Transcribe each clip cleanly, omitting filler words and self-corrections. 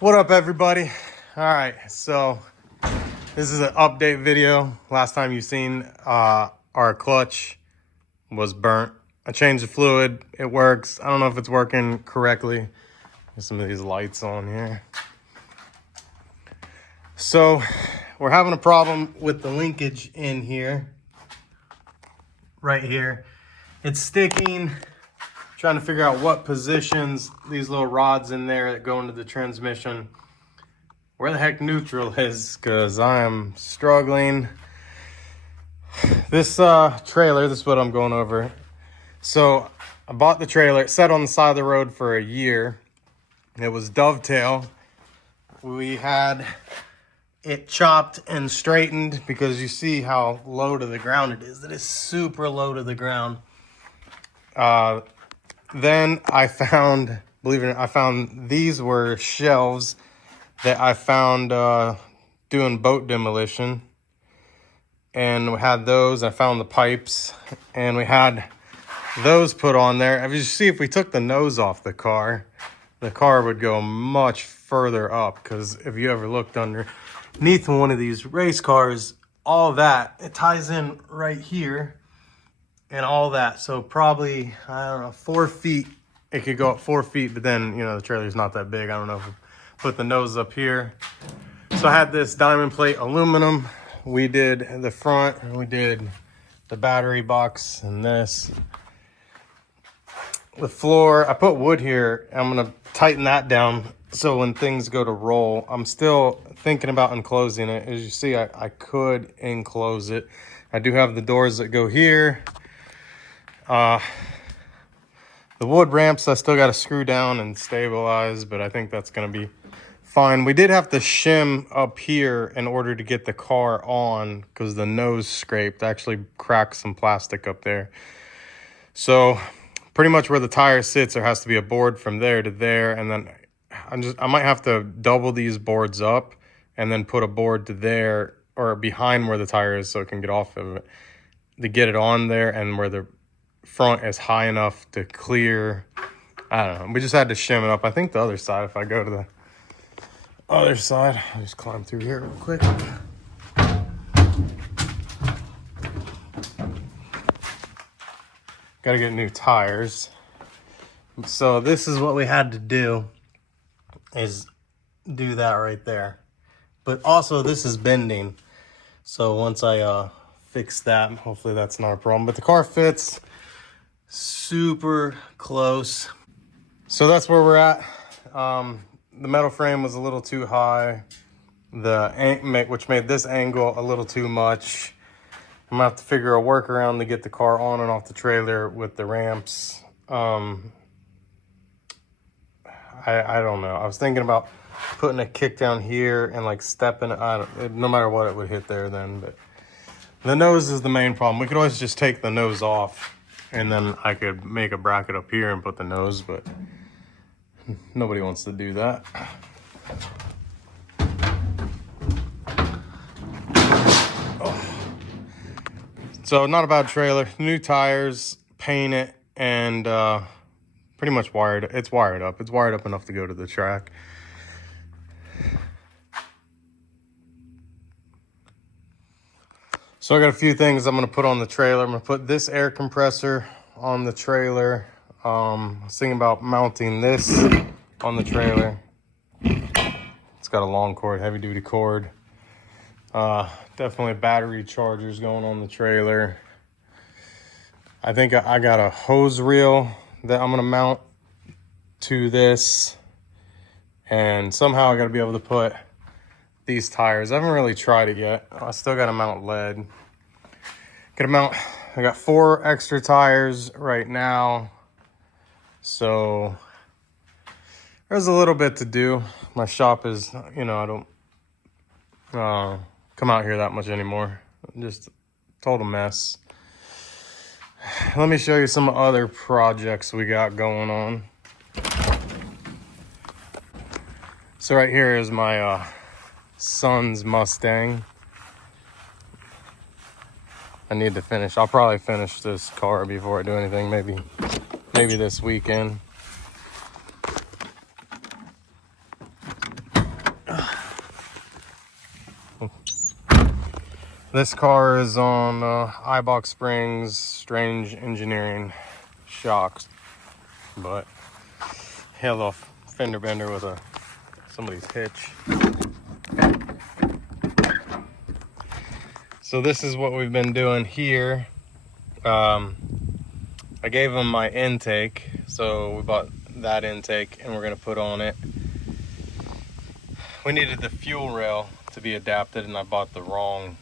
What up, everybody? All right, so this is an update video. Last time you seen our clutch was burnt. I changed the fluid. It works. I don't know if it's working correctly. There's some of these lights on here. So we're having a problem with the linkage in here, right here. It's sticking. Trying to figure out what positions these little rods in there that go into the transmission, where the heck neutral is, because I am struggling. This trailer, this is what I'm going over. So I bought the trailer. It sat on the side of the road for a year. It was dovetail. We had it chopped and straightened because you see how low to the ground it is. It is super low to the ground. Then I found, believe it or not, I found these were shelves that I found doing boat demolition. And we had those. I found the pipes and we had those put on there. As you see, if we took the nose off the car would go much further up, because if you ever looked underneath one of these race cars, all that, it ties in right here. And all that, so probably, I don't know, 4 feet. It could go up 4 feet, but then, you know, the trailer's not that big. I don't know if we put the nose up here. So I had this diamond plate aluminum. We did the front, and we did the battery box and this. The floor, I put wood here. I'm gonna tighten that down so when things go to roll, I'm still thinking about enclosing it. As you see, I could enclose it. I do have the doors that go here. The wood ramps I still got to screw down and stabilize, but I think that's going to be fine. We did have to shim up here in order to get the car on, because the nose scraped. I actually cracked some plastic up there. So pretty much where the tire sits, there has to be a board from there to there, and then I might have to double these boards up and then put a board to there or behind where the tire is so it can get off of it, to get it on there, and where the front is high enough to clear. I don't know. We just had to shim it up. I think the other side, if I go to the other side, I'll just climb through here real quick. Gotta get new tires. So this is what we had to do, is do that right there. But also this is bending. So once I fix that, hopefully that's not a problem. But the car fits super close. So that's where we're at. The metal frame was a little too high, which made this angle a little too much. I'm gonna have to figure a workaround to get the car on and off the trailer with the ramps. I don't know. I was thinking about putting a kick down here and like stepping. No matter what, it would hit there then. But the nose is the main problem. We could always just take the nose off, and then I could make a bracket up here and put the nose, but nobody wants to do that. Oh. So not a bad trailer. New tires, paint it, and pretty much wired. It's wired up. It's wired up enough to go to the track. So I got a few things I'm gonna put on the trailer. I'm gonna put this air compressor on the trailer. I was thinking about mounting this on the trailer. It's got a long cord, heavy duty cord. Definitely battery chargers going on the trailer. I think I got a hose reel that I'm gonna mount to this. And somehow I gotta be able to put these tires. I haven't really tried it yet. I still gotta mount lead. I got 4 extra tires right now. So there's a little bit to do. My shop is, you know, I don't come out here that much anymore. Just total mess. Let me show you some other projects we got going on. So right here is my son's Mustang. I need to finish. I'll probably finish this car before I do anything. Maybe this weekend. This car is on iBox Springs Strange Engineering shocks, but had a little fender bender with somebody's hitch. So this is what we've been doing here. I gave him my intake, so we bought that intake and we're gonna put on it. We needed the fuel rail to be adapted, and I bought the wrong.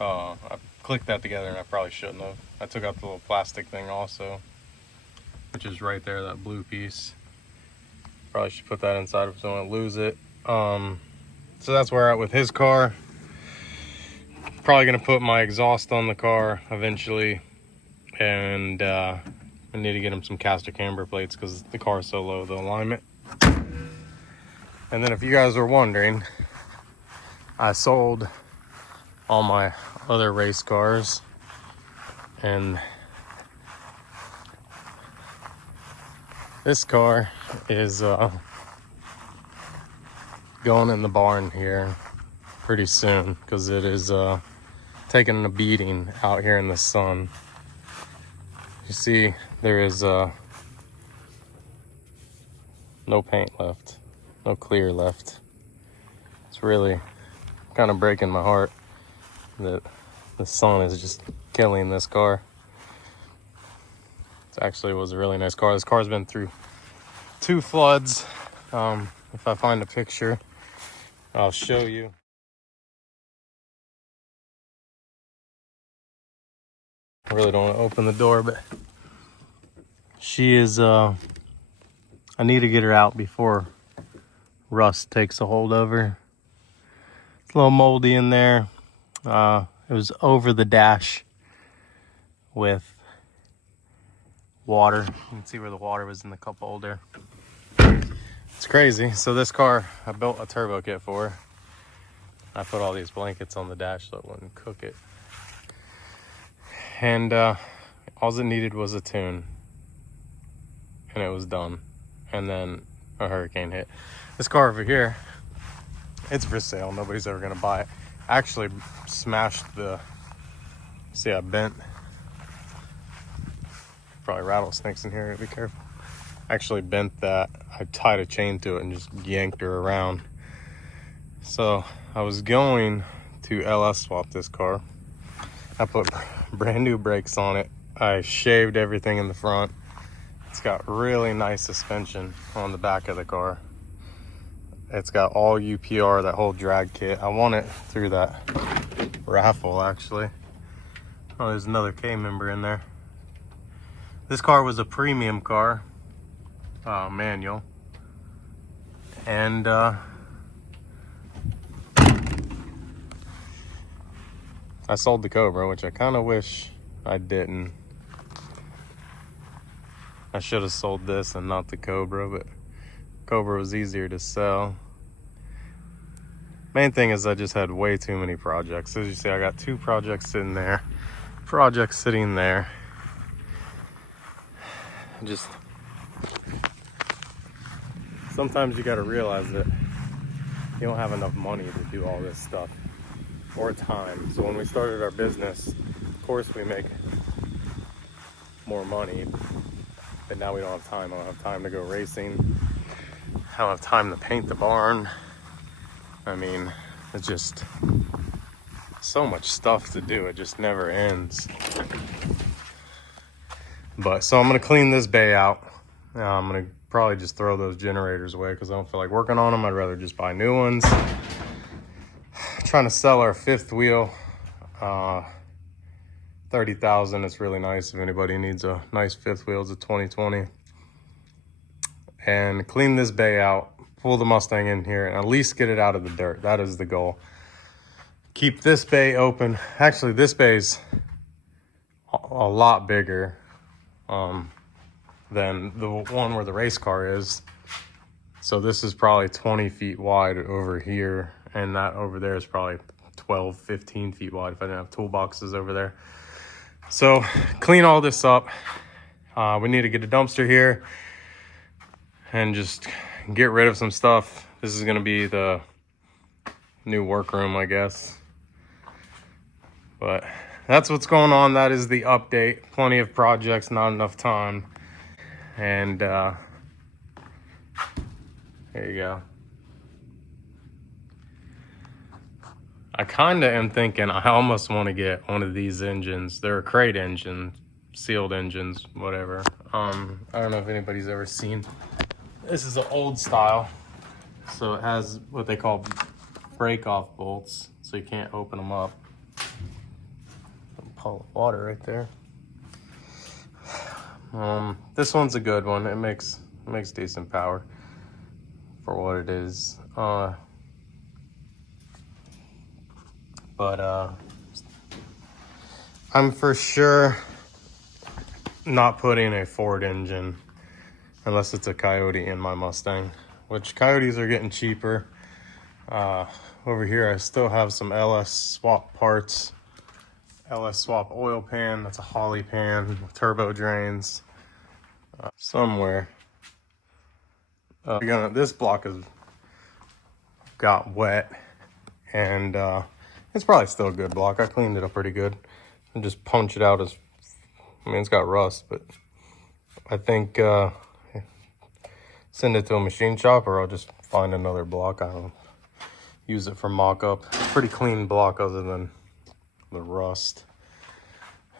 I clicked that together, and I probably shouldn't have. I took out the little plastic thing also, which is right there, that blue piece. Probably should put that inside if I don't want to lose it. So that's where we're at with his car. Probably gonna put my exhaust on the car eventually, and I need to get him some caster camber plates because the car is so low, the alignment. And then if you guys were wondering, I sold all my other race cars, and this car is going in the barn here pretty soon because it is taking a beating out here in the sun. You see, there is no paint left, no clear left. It's really kind of breaking my heart that the sun is just killing this car. It actually was a really nice car. This car's been through 2 floods. If I find a picture, I'll show you. I really don't want to open the door, but she is, I need to get her out before rust takes a hold of her. It's a little moldy in there. It was over the dash with water. You can see where the water was in the cup holder. It's crazy. So this car, I built a turbo kit for her. I put all these blankets on the dash so it wouldn't cook it. And all it needed was a tune. And it was done. And then a hurricane hit. This car over here, it's for sale. Nobody's ever gonna buy it. I actually smashed the, see, I bent, probably rattlesnakes in here, be careful. I actually bent that. I tied a chain to it and just yanked her around. So I was going to LS swap this car. I put brand new brakes on it. I shaved everything in the front. It's got really nice suspension on the back of the car. It's got all UPR, that whole drag kit. I won it through that raffle, actually. Oh, there's another K member in there. This car was a premium car, manual. And I sold the Cobra, which I kind of wish I didn't. I should have sold this and not the Cobra, but Cobra was easier to sell. Main thing is I just had way too many projects. As you see, I got 2 projects sitting there, projects sitting there. Just sometimes you got to realize that you don't have enough money to do all this stuff, or time. So when we started our business, of course we make more money, but now we don't have time. I don't have time to go racing. I don't have time to paint the barn. I mean, it's just so much stuff to do. It just never ends. But so I'm gonna clean this bay out. I'm gonna probably just throw those generators away because I don't feel like working on them. I'd rather just buy new ones. Trying to sell our 5th wheel, 30,000. It's really nice if anybody needs a nice 5th wheel. It's a 2020. And clean this bay out, pull the Mustang in here, and at least get it out of the dirt. That is the goal. Keep this bay open. Actually, this bay's a lot bigger than the one where the race car is. So this is probably 20 feet wide over here, and that over there is probably 12, 15 feet wide if I didn't have toolboxes over there. So clean all this up. We need to get a dumpster here and just get rid of some stuff. This is gonna be the new workroom, I guess. But that's what's going on. That is the update. Plenty of projects, not enough time. And there you go. I kind of am thinking I almost want to get one of these engines. They're a crate engine, sealed engines, whatever. I don't know if anybody's ever seen. This is an old style. So it has what they call break-off bolts, so you can't open them up. Pull water right there. This one's a good one. It makes decent power for what it is. But I'm for sure not putting a Ford engine unless it's a Coyote in my Mustang, which Coyotes are getting cheaper. Over here I still have some LS swap parts. LS swap oil pan, that's a Holly pan with turbo drains somewhere. This block has got wet, and it's probably still a good block. I cleaned it up pretty good and just punch it out it's got rust, but I think send it to a machine shop, or I'll just find another block. I don't know, use it for mock-up. Pretty clean block other than the rust.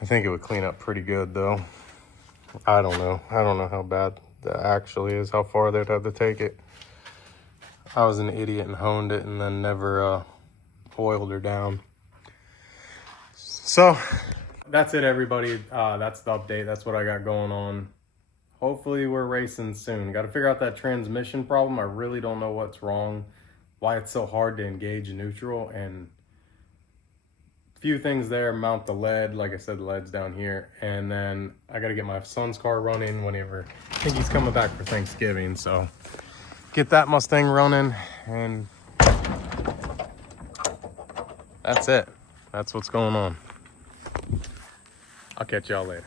I think it would clean up pretty good though. I don't know how bad that actually is, how far they'd have to take it. I was an idiot and honed it and then never oiled her down. So that's it, everybody. That's the update. That's what I got going on. Hopefully we're racing soon. Got to figure out that transmission problem. I really don't know what's wrong, why it's so hard to engage neutral, and a few things there. Mount the lead. Like I said, the lead's down here. And then I got to get my son's car running whenever, I think he's coming back for Thanksgiving. So get that Mustang running, and that's it. That's what's going on. I'll catch y'all later.